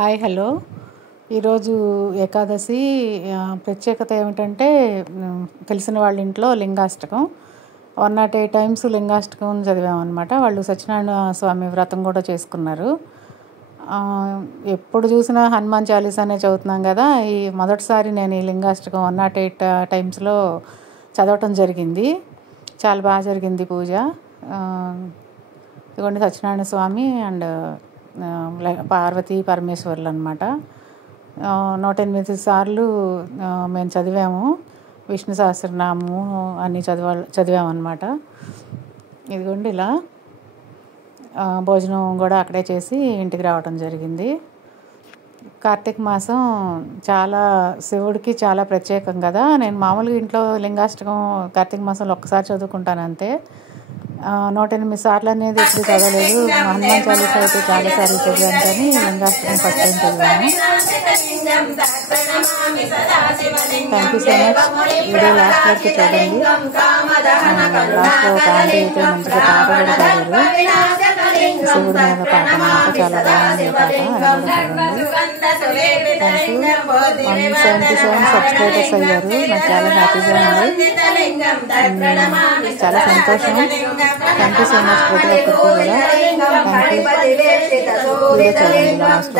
Hi hello ఈరోజు ఏకాదశి ప్రత్యేకత ఏమిటంటే తెలిసిన వాళ్ళ ఇంట్లో లింగాష్టకం 108 టైమ్స్ లింగాష్టకం చదివామన్నమాట. వాళ్ళు సత్యనారాయణ స్వామి వ్రతం కూడా చేసుకున్నారు. ఎప్పుడు చూసినా హనుమాన్ చాలీసానే చదువుతున్నాం కదా. ఈ మొదటిసారి నేను ఈ లింగాష్టకం 108 టైమ్స్లో చదవటం జరిగింది. చాలా బాగా జరిగింది పూజ. ఇదిగోండి సత్యనారాయణ స్వామి అండ్ పార్వతీ పరమేశ్వర్లు అనమాట. 108 సార్లు మేము చదివాము. విష్ణు సహస్రనామము అన్నీ చదివామన్నమాట. ఇదిగోండి ఇలా భోజనం కూడా అక్కడే చేసి ఇంటికి రావటం జరిగింది. కార్తీక మాసం చాలా శివుడికి చాలా ప్రత్యేకం కదా. నేను మామూలుగా ఇంట్లో లింగాష్టకం కార్తీక మాసంలో ఒక్కసారి చదువుకుంటాను అంతే. 108 సార్లు అనేది ఎప్పుడు చదవలేదు. హనుమాన్ చాలీసా అయితే చాలాసార్లు చదివాను, కానీ లింగాష్టకం ఫస్ట్ టైం చదివాను. Thank you so much. Video last వరకు చూడండి. లాస్ట్లో ఒక ఆంటీ అయితే మంచిగా పాట కూడా పాడారు. శివుడి మీద పాట అన్నమాట. చాలా బాగుంది పాట. అది కూడా చూడండి. Thank you. 177 సబ్స్క్రైబర్స్ అయ్యారు. నాకు చాలా హ్యాపీగా ఉంది. చాలా సంతోషం. థ్యాంక్ యూ సో మచ్ ప్రతి ఒక్కరికి కూడా. Thank you. వీడియో చూడండి లాస్ట్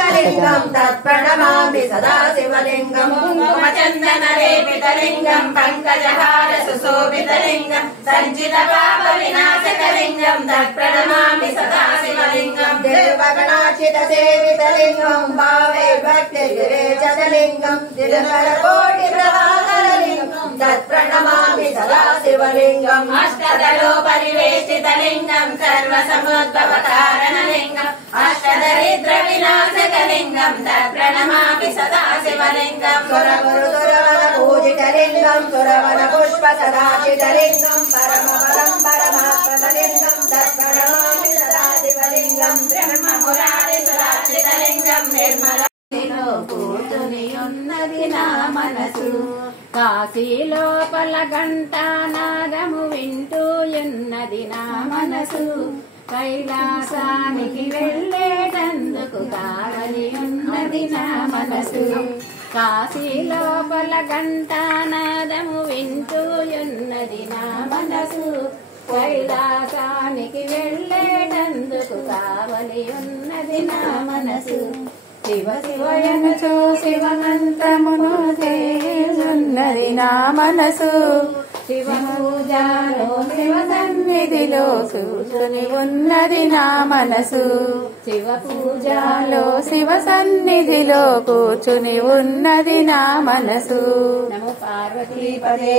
వరకు. తత్ప్రణమామి సదా శివలింగం కుంకుమచందనలేపితలింగం పంకజహార సుశోభితలింగం సంచిత పాప వినాశకలింగం తత్ప్రణమామి సదా శివలింగం దేవగణాచిత సేవితలింగం భావే భక్తి విరేచనలింగం దినకర కోటి ప్రభాకరలింగం తత్ప్రణమామి సదా శివలింగం అష్టదలో పరివేష్టితలింగం సర్వసముద్భవ కారణలింగం అష్టదరిద్ర వినాశకలింగం తత్ప్రణమామి సదా శివలింగం సురగురు సురవర పూజితలింగం సురవర పుష్ప సదాశితలింగం పరమబలం పరమాత్మలింగం తత్ప్రణమామి సదా శివలింగం బ్రహ్మమురారి సురాజితలింగం నిర్మల కూతునియున్నది నా మనసు కాశీలోపల ఘంటానాదము వింటూ ఎన్నది నా మనసు కైలాసానికి వెళ్ళేటందుకు కావలి ఉన్నది నా మనసు కాశీలోపల ఘంటానాదము వింటూ ఉన్నది నా మనసు కైలాసానికి వెళ్ళేటందుకు కావలి ఉన్నది నా మనసు శివ శివయనుచు శివమంత్రమును చేయున్నది నా మనసు శివ పూజలో శివ సన్నిధిలో కూర్చుని ఉన్నది నా మనసు శివ పూజలో శివ సన్నిధిలో కూర్చుని ఉన్నది నా మనసు నమో పార్వతీ పదే.